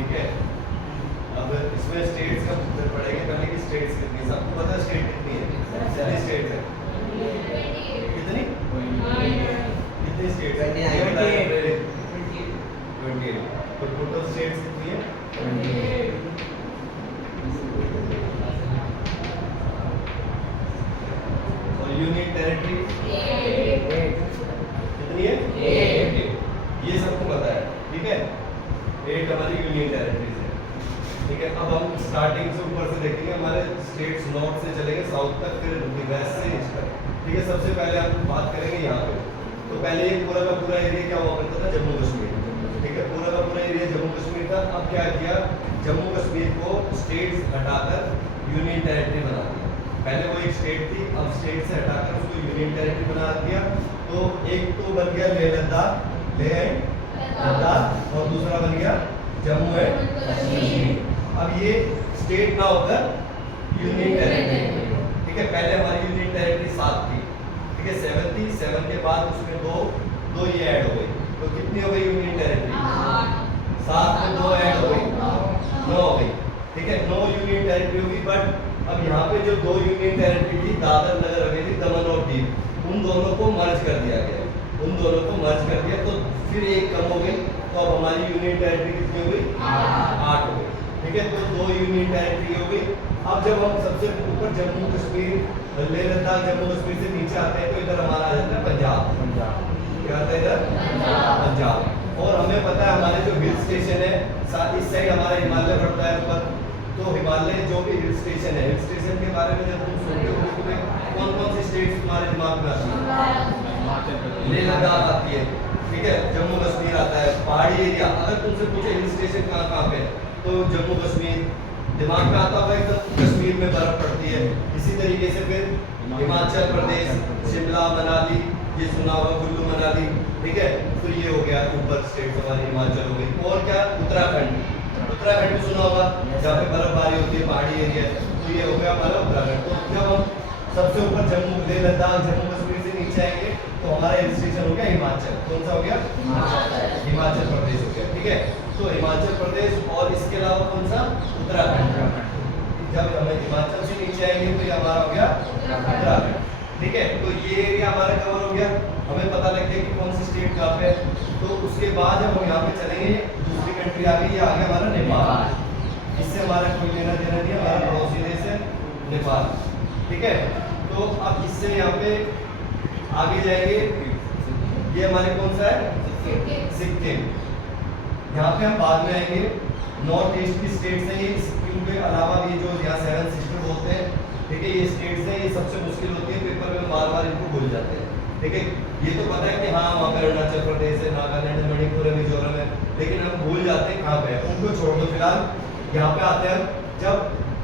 ठीक है। अब इसमें स्टेट्स का पढ़ेंगे पहले कि स्टेट्स कितनी, सबको पता है स्टेट कितनी है? कितनी स्टेट है? कितनी कितनी स्टेट है? 28। तो टोटल स्टेट्स कितनी है? 28। और यूनियन टेरिटरी कितनी है? 8। ये सबको पता है, ठीक है। 8 हमारी यूनियन टेरिटरीज है, ठीक है। अब हम स्टार्टिंग से ऊपर से देखेंगे, हमारे स्टेट्स नॉर्थ से चलेंगे साउथ तक, फिर वेस्ट से ईस्ट तक, ठीक है। सबसे पहले हम बात करेंगे यहाँ पे। तो पहले ये पूरा का पूरा एरिया क्या हुआ करता था? जम्मू कश्मीर, ठीक है। पूरा का पूरा एरिया जम्मू कश्मीर था। अब क्या किया, जम्मू कश्मीर को स्टेट्स हटाकर यूनियन टेरिटरी बना दिया। पहले वो एक स्टेट थी, अब स्टेट से हटाकर उसको यूनियन टेरिटरी बना दिया। तो एक तो बन गया लेह लद्दाख, लेह एंड लद्दाख, और दूसरा बन गया जम्मू एंड कश्मीर। अब ये स्टेट ना होकर यूनियन टेरिटरी, ठीक है। पहले हमारी यूनियन टेरिटरी 7 थी, ठीक है। 7 थी, 7 के बाद उसमें दो ये ऐड हो गई। तो कितनी हो गई यूनियन टेरिटरी? 7 में 2 ऐड हो गई, 9 हो गई, ठीक है। 9 यूनियन टेरिटरी होगी। बट अब यहाँ पे जो 2 यूनियन टेरिटरी थी, दादर नगर हवेली, दमन और दीव, उन दोनों को मर्ज कर दिया गया, उन दोनों को मर्ज कर दिया। तो फिर एक कम हो गई, तो अब हमारी यूनियन टेरिटरी कितनी हो गई? 8 हो गई, ठीक है। तो 2 यूनियन टेरिटरी हो गई। अब जब हम सबसे ऊपर जम्मू कश्मीर, लेह लद्दाख, जम्मू कश्मीर से नीचे आते हैं, तो इधर हमारा आ जाता है पंजाब। क्या आता है इधर? पंजाब। और हमें पता है हमारे जो हिल स्टेशन है, इस साइड हमारा हिमालय पड़ता है ऊपर। तो हिमालय जो भी हिल स्टेशन है, हिल स्टेशन के बारे में जब तुम सुनते हो तो कौन कौन सी स्टेट्स तुम्हारे दिमाग में आती है? लेह लद्दाख आती है, ठीक है। जम्मू कश्मीर आता है। पहाड़ी एरिया, अगर तुमसे पूछे हिल स्टेशन कहाँ कहाँ पे है, तो जम्मू कश्मीर दिमाग में आता होगा, एकदम कश्मीर में बर्फ पड़ती है। इसी तरीके से फिर हिमाचल प्रदेश, शिमला मनाली, ये सुना होगा, कुल्लू मनाली, ठीक है। फिर ये हो गया ऊपर स्टेट हमारी, हिमाचल हो गई। और क्या? उत्तराखंड, उत्तराखंड भी सुना होगा, जहाँ पे बर्फबारी होती है, पहाड़ी एरिया। तो ये हो गया हमारा उत्तराखंड। तो जब हम सबसे ऊपर जम्मू, लेह लद्दाख, जम्मू कश्मीर से नीचे आएंगे तो हमारा हिल स्टेशन हो गया हिमाचल। कौन सा हो गया? हिमाचल प्रदेश हो गया, ठीक है। तो हिमाचल प्रदेश, और इसके अलावा कौन सा? उत्तराखंड। जब हम हिमाचल से नीचे आएंगे तो ये हमारा हो गया उत्तराखंड, ठीक है। तो ये एरिया हमारा कवर हो गया, हमें पता लग गया कि कौन सी स्टेट कहाँ पे है। तो उसके बाद जब हम यहाँ पे चलेंगे, दूसरी कंट्री आ गई, ये आ गया हमारा नेपाल। इससे हमारा कोई लेना देना नहीं है, हमारा पड़ोसी देश है नेपाल, ठीक है। तो अब इससे यहाँ पे आगे जाएंगे, ये हमारे कौन सा है? सिक्किम। यहाँ पे हम बाद में आएंगे। नॉर्थ ईस्ट की स्टेट्स हैं ये, सिक्किम के अलावा ये जो यहाँ 7 सिस्टर बोलते हैं, ठीक है। ये स्टेट्स हैं, ये सबसे मुश्किल होती है, पेपर में बार बार इनको भूल जाते हैं, ठीक है। ये तो पता है कि हाँ वहाँ पे अरुणाचल प्रदेश है, नागालैंड है, मणिपुर है, मिजोरम है, लेकिन हम भूल जाते हैं कहाँ पे है। उनको छोड़ दो फिलहाल। यहाँ पे आते हैं, जब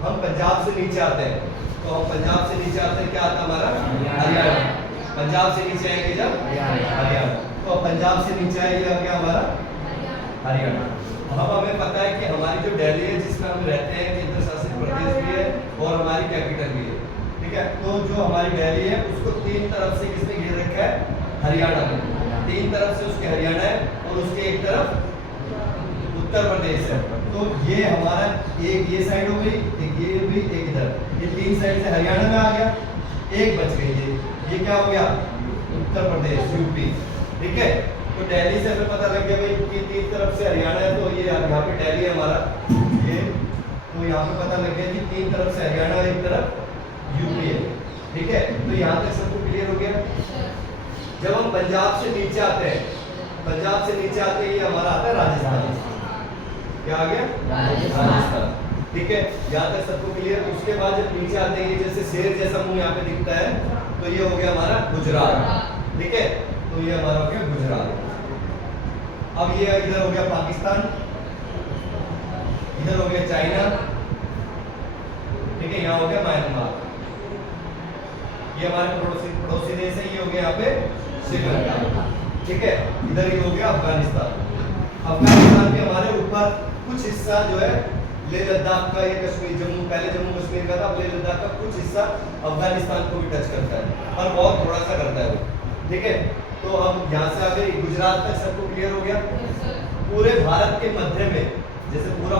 हम पंजाब से नीचे आते हैं, तो हम पंजाब से नीचे आते हैं, क्या आता है हमारा? हरियाणा। पंजाब से नीचे आएंगे जब हरियाणा, तो पंजाब से नीचे आएंगे क्या हमारा? हरियाणा। अब हमें पता है कि हमारी जो दिल्ली है, जिसमें हम रहते हैं, केंद्र शासित प्रदेश भी है और हमारी कैपिटल भी है, ठीक है। तो जो हमारी दिल्ली है उसको 3 तरफ से किसने घेर रखा है? हरियाणा में। 3 तरफ से उसके हरियाणा है, और उसके एक तरफ उत्तर प्रदेश है। तो ये हमारा एक ये साइड हो गई, एक ये भी, एक इधर, ये 3 साइड से हरियाणा में आ गया। एक बच गई, ये क्या हो गया? उत्तर प्रदेश, यूपी, ठीक है। तो दिल्ली से हमें पता लग गया भाई कि 3 तरफ से हरियाणा है, तो ये यहाँ पे दिल्ली है हमारा, ये। तो यहाँ पे पता लग गया कि 3 तरफ से हरियाणा, एक तरफ यूपी है, ठीक है। तो यहाँ तक सबको क्लियर हो गया। जब हम पंजाब से नीचे आते हैं, पंजाब से नीचे आते ही हमारा आता है राजस्थान। क्या आ गया? राजस्थान, ठीक है। यहाँ तक सबको क्लियर। उसके बाद जब नीचे आते हैं, जैसे शेर जैसा मुंह यहाँ पे दिखता है, तो ये हो गया हमारा गुजरात, ठीक है। तो ये हमारा हो गया गुजरात। अब ये इधर हो गया पाकिस्तान, इधर हो गया चाइना, ठीक है। यहाँ हो गया म्यांमार, ये हमारे पड़ोसी देश है। ये हो गया यहाँ पे श्रीलंका, ठीक है। इधर ये हो गया अफगानिस्तान। अफगानिस्तान के हमारे ऊपर कुछ हिस्सा जो है लेह लद्दाख का, ये कश्मीर, जम्मू, पहले जम्मू कश्मीर का था, अब लेह लद्दाख का कुछ हिस्सा अफगानिस्तान को भी टच करता है, और बहुत थोड़ा सा करता है वो, ठीक है। तो अब यहाँ से आगे गुजरात तक सबको क्लियर हो गया। पूरे भारत के मध्य में, जैसे पूरा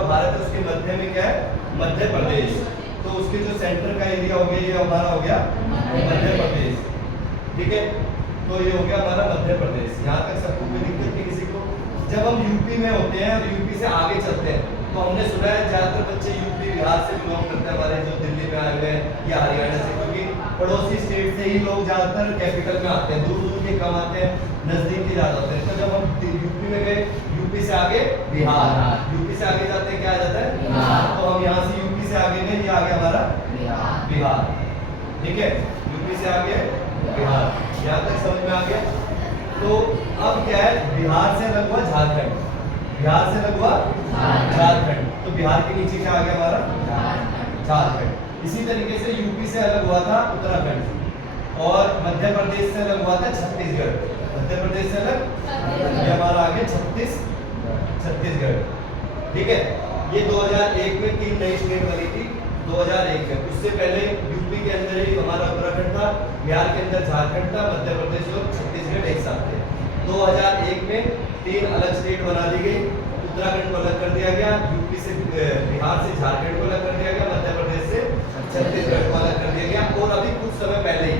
मध्य में क्या है, मध्य प्रदेश। तो उसके जो सेंटर का एरिया हो गया, ये हमारा हो गया मध्य प्रदेश, ठीक है। तो ये हो गया हमारा मध्य प्रदेश। यहाँ तक सबको कोई दिक्कत नहीं किसी को। जब हम यूपी में होते हैं और यूपी से आगे चलते हैं तो हमने सुना है ज्यादातर बच्चे यूपी बिहार से बिलोंग करते हैं, हमारे जो दिल्ली में आए हुए हैं या हरियाणा से, क्योंकि पड़ोसी स्टेट से ही लोग ज्यादातर कैपिटल में आते हैं, दूर दूर के कम आते हैं, नजदीक के ज्यादा होते हैं। तो जब हम यूपी में गए, यूपी से आगे बिहार, यूपी से आगे जाते हैं क्या आ जाता है बिहार। तो हम यहाँ से यूपी से आगे गए, ये आ गया हमारा बिहार, ठीक है। यूपी से आगे बिहार, यहाँ तक समझ में आ गया। तो अब क्या है, बिहार से अलग हुआ झारखंड, बिहार से अलग हुआ झारखंड। तो बिहार के नीचे क्या आ गया हमारा झारखंड। इसी तरीके से यूपी से अलग हुआ था उत्तराखंड, और मध्य प्रदेश से अलग हुआ था छत्तीसगढ़। मध्य प्रदेश से अलग ये हमारा आ गया छत्तीसगढ़, ठीक है। ये 2001 में 3 नई स्टेट बनी थी, 2001 में। उससे पहले यूपी के अंदर ही हमारा उत्तराखंड था, बिहार के अंदर झारखंड था, मध्य प्रदेश और छत्तीसगढ़ एक साथ थे। 2001 में 3 अलग स्टेट बना दी गई, उत्तराखंड को अलग कर दिया गया, यूपी से बिहार से झारखंड को अलग कर दिया गया, मध्य प्रदेश से छत्तीसगढ़ को अलग कर दिया गया, और अभी कुछ समय पहले ही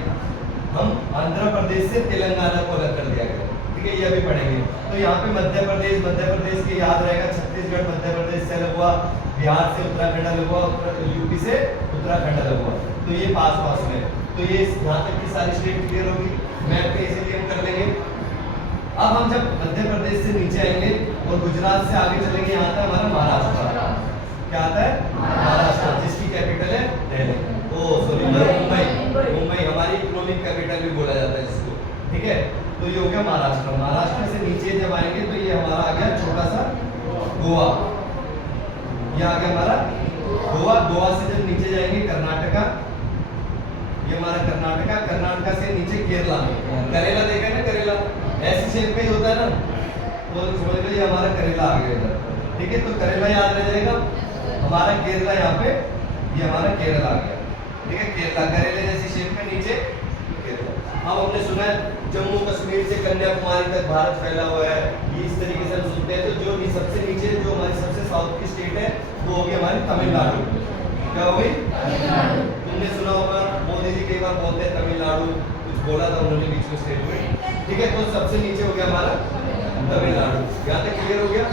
हम आंध्र प्रदेश से तेलंगाना को अलग कर दिया गया, ठीक है। ये अभी पढ़ेंगे। तो यहाँ पे मध्य प्रदेश के याद रहेगा, छत्तीसगढ़ मध्य प्रदेश से अलग हुआ, बिहार से उत्तराखंड अलग हुआ, यूपी से उत्तराखंड अलग हुआ। तो ये पास में, तो ये यहाँ तक की सारी स्टेट क्लियर होगी, मैप पे इसीलिए हम कर लेंगे। अब हम जब मध्य प्रदेश से नीचे आएंगे और गुजरात से आगे चलेंगे, यहाँ आता है हमारा महाराष्ट्र। क्या आता है महाराष्ट्र, जिसकी कैपिटल है दिल्ली, ओ सॉरी मुंबई, हमारी इकोनॉमिक कैपिटल भी बोला जाता है इसको, ठीक है। तो ये हो गया महाराष्ट्र। महाराष्ट्र से नीचे जब आएंगे तो ये हमारा आ गया छोटा सा गोवा, ये आ गया हमारा गोवा। गोवा से जब नीचे जाएंगे कर्नाटका, ये हमारा कर्नाटका से नीचे केरला, करेला देखा ना, करेला ऐसी शेप का ही होता है ना, तो समझ लो ये हमारा करेला आ गया इधर, ठीक है। तो करेला याद रह जाएगा हमारा, केरला यहाँ पे, ये हमारा केरला आ गया, ठीक है। केरला करेले जैसी शेप में नीचे केरला। अब हमने सुना है जम्मू कश्मीर से कन्याकुमारी तक भारत फैला हुआ है, ये इस तरीके से हम सुनते हैं। तो जो सबसे नीचे जो हमारी सबसे साउथ की स्टेट है वो होगी हमारी तमिलनाडु। क्या हो गई तमिलनाडु। तुमने सुना होगा मोदी जी कई बार बोलते हैं तमिलनाडु, कुछ बोला था उन्होंने बीच में स्टेट में, ठीक है। तो सबसे नीचे हो गया हमारा तमिलनाडु, यहाँ तक क्लियर हो गया।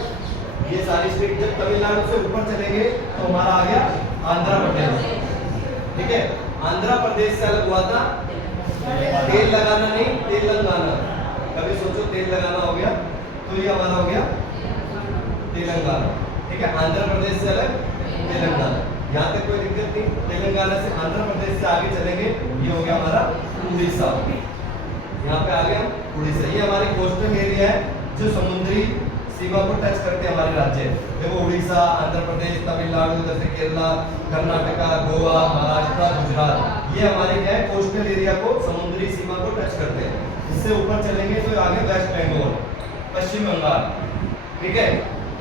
ये सारी स्टेट जब तमिलनाडु से ऊपर चलेंगे तो हमारा आ गया आंध्र प्रदेश, ठीक है। आंध्र प्रदेश से अलग हुआ था, तेल लगाना नहीं तेलंगाना, कभी सोचो तेल लगाना हो गया, तो ये हमारा हो गया तेलंगाना, ठीक है। आंध्र प्रदेश से अलग तेलंगाना, यहाँ तक कोई दिक्कत नहीं। तेलंगाना से आंध्र प्रदेश से आगे चलेंगे, ये हो गया हमारा उड़ीसा, यहाँ पे आ गया उड़ीसा। ये हमारे कोस्टल एरिया है जो समुद्री सीमा को टच करते हैं हमारे राज्य, देखो उड़ीसा, आंध्र प्रदेश, तमिलनाडु, इधर से केरला, कर्नाटका, गोवा, महाराष्ट्र, गुजरात, ये हमारे क्या है कोस्टल एरिया को, समुद्री सीमा को टच करते हैं। इससे ऊपर चलेंगे तो आगे वेस्ट बंगाल, पश्चिम बंगाल, ठीक है।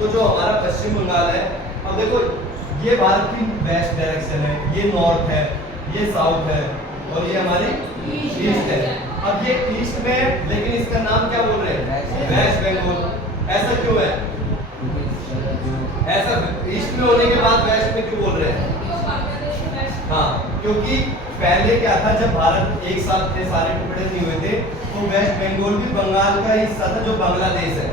तो जो हमारा पश्चिम बंगाल है, अब देखो ये भारत की वेस्ट डायरेक्शन है, ये नॉर्थ है, ये साउथ है, और ये हमारी ईस्ट है। अब ये ईस्ट में है, लेकिन इसका नाम क्या बोल रहे हैं वेस्ट बंगाल। ऐसा क्यों है, ऐसा ईस्ट में होने के बाद वेस्ट में क्यों बोल रहे हैं? हाँ, क्योंकि पहले क्या था, जब भारत एक साथ थे, सारे टुकड़े नहीं हुए थे, तो वेस्ट बंगाल भी बंगाल का हिस्सा था जो बांग्लादेश है,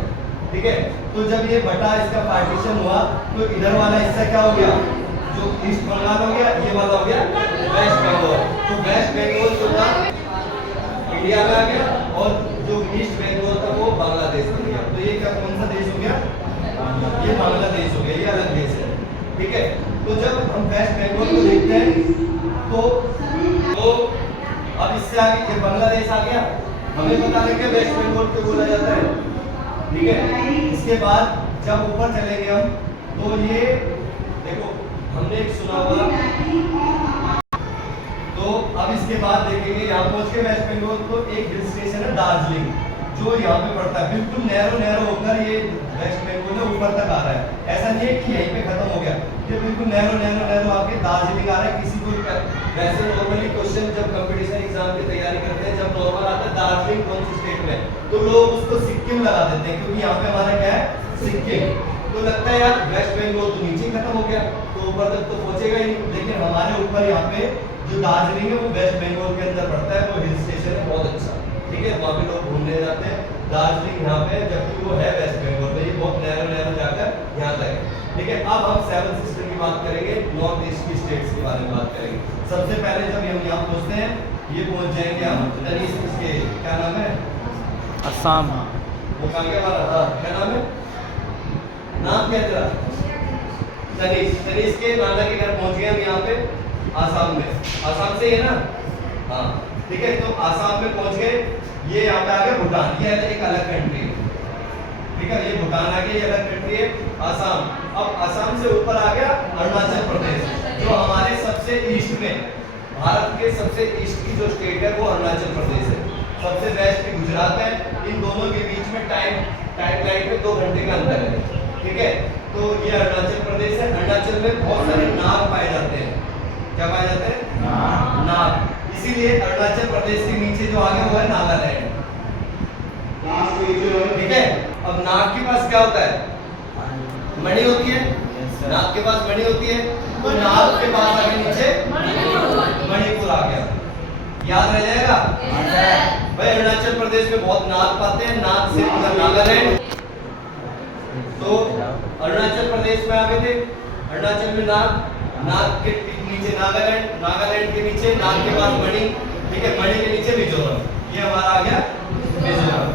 ठीक है। तो जब ये बटा, इसका पार्टीशन हुआ, तो इधर वाला हिस्सा क्या हो गया, जो ईस्ट बंगाल हो गया, ये वाला हो गया वेस्ट बंगाल। तो वेस्ट बंगाल जो था इंडिया में आ गया, और जो ईस्ट बंगाल था वो बांग्लादेश बन गया। तो ये क्या, कौन सा देश हो गया, ये बांग्लादेश हो गया, ये अलग देश है, ठीक है। तो जब हम वेस्ट बंगाल को देखते हैं तो अब इससे आगे ये बांग्लादेश आ गया, हमें पता लग गया वेस्ट बंगाल क्यों बोला जाता है, ठीक है। इसके बाद जब ऊपर चलेंगे हम, तो ये देखो हमने एक सुना हुआ, तो अब इसके बाद देखेंगे यहाँ पहुंच के वेस्ट बंगाल को एक हिल स्टेशन है दार्जिलिंग, जो यहाँ पे पड़ता है, बिल्कुल नैरो होकर ये वेस्ट बंगाल में ऊपर तक आ रहा है। ऐसा नहीं है कि यहीं पे खत्म हो गया, ये बिल्कुल नैरो आके दार्जिलिंग आ रहा है। किसी को वैसे नॉर्मली क्वेश्चन जब कंपटीशन एग्जाम की तैयारी करते हैं, जब नॉर्मल आता है दार्जिलिंग कौन सी स्टेट में, तो लोग उसको सिक्किम लगा देते हैं, क्योंकि यहाँ पे हमारा क्या है सिक्किम, तो लगता है यार वेस्ट बंगाल तो नीचे खत्म हो गया, तो ऊपर तक तो पहुंचेगा ही नहीं। लेकिन हमारे ऊपर यहाँ पे जो दार्जिलिंग है वो वेस्ट बंगाल के अंदर पड़ता है, वो हिल स्टेशन है बहुत अच्छा, ठीक है, वहाँ पे लोग घूमने जाते हैं। दार्जिलिंग यहाँ पे, जबकि वो है वेस्ट बंगाल में, ये बहुत नैरो जाकर यहाँ तक है, ठीक है। अब हम सेवन सिस्टर की बात करेंगे, नॉर्थ ईस्ट की स्टेट्स के बारे में बात करेंगे। सबसे पहले जब हम यहाँ पहुँचते हैं, ये पहुँच जाएंगे हम इसके क्या नाम है, असम। वो कहाँ गया हमारा, हाँ क्या नाम है, नाम क्या तेरा, तनीष के नाना के घर पहुँच गए हम यहाँ पे आसाम में, आसाम से है ना, हाँ ठीक है। तो आसाम में पहुँच गए, ये यहाँ पे आ गया भूटान, ये एक अलग कंट्री है, ठीक है, ये भूटान आ गया, ये अलग कंट्री है आसाम। अब आसाम से ऊपर आ गया अरुणाचल प्रदेश, जो हमारे सबसे ईस्ट में, भारत के सबसे ईस्ट की जो स्टेट है वो अरुणाचल प्रदेश है। सबसे वेस्ट की गुजरात है, इन दोनों के बीच में टाइम लाइन में 2 घंटे का अंतर है, ठीक है। तो ये अरुणाचल प्रदेश है। अरुणाचल में बहुत सारे नाग पाए जाते हैं, क्या पाए जाते हैं, नाग, इसीलिए अरुणाचल प्रदेश के नीचे जो आगे वो है नागालैंड, ठीक है। अब नाग के पास क्या होता है, मणि होती है, नाग के पास मणि होती है, तो नाग के पास आगे नीचे मणिपुर आ गया, याद रह जाएगा भाई। अरुणाचल प्रदेश में बहुत नाग पाते हैं, नाग से उधर नागालैंड, तो अरुणाचल प्रदेश में आगे थे, अरुणाचल में नाग, नाग के नीचे नागालैंड, नागालैंड के नीचे नाग के पास मणि, ठीक है, मणि के नीचे मिजोरम, ये हमारा आ गया मिजोरम,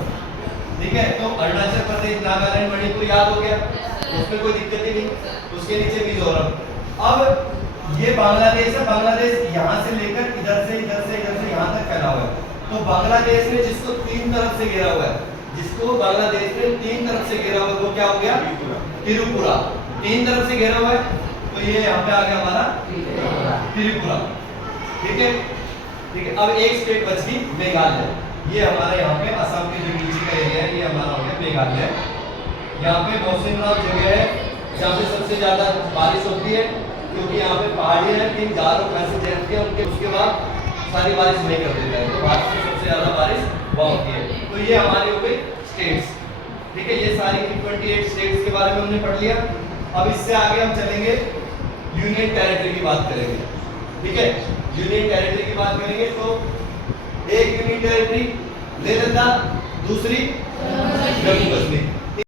ठीक है। तो अरुणाचल प्रदेश, नागालैंड, मणिपुर याद हो गया, उसमें कोई दिक्कत ही नहीं, उसके नीचे मिजोरम। अब ये बांग्लादेश है, बांग्लादेश यहाँ से लेकर इधर से यहाँ तक फैला हुआ है। तो बांग्लादेश ने जिसको 3 तरफ से घेरा हुआ है, जिसको बांग्लादेश ने 3 तरफ से घेरा हुआ है, वो क्या हो गया, त्रिपुरा, 3 तरफ से घेरा हुआ है, तो ये यहाँ पे आ गया हमारा त्रिपुरा, ठीक है, ठीक है। अब एक स्टेट बच गई मेघालय, ये हमारा यहाँ पे असम के जो नीचे का एरिया है, ये हमारा हो गया मेघालय। यहाँ पे मौसमराव जगह है जहाँ पे सबसे ज्यादा बारिश होती है, क्योंकि यहाँ पे पहाड़ियाँ हैं, 3 जार और भैंसें जैनती हैं, उनके उसके बाद सारी बारिश नहीं कर देता है, तो भारत में सबसे ज्यादा बारिश वहाँ होती है। तो ये हमारी हो गई स्टेट्स, ठीक है, ये सारी 28 स्टेट्स के बारे में हमने पढ़ लिया। अब इससे आगे हम चलेंगे, यूनियन टेरिटरी की बात करेंगे, ठीक है। यूनियन टेरिटरी की बात करेंगे तो एक यूनियन टेरिटरी लेह लद्दाख, दूसरी जम्मू कश्मीर,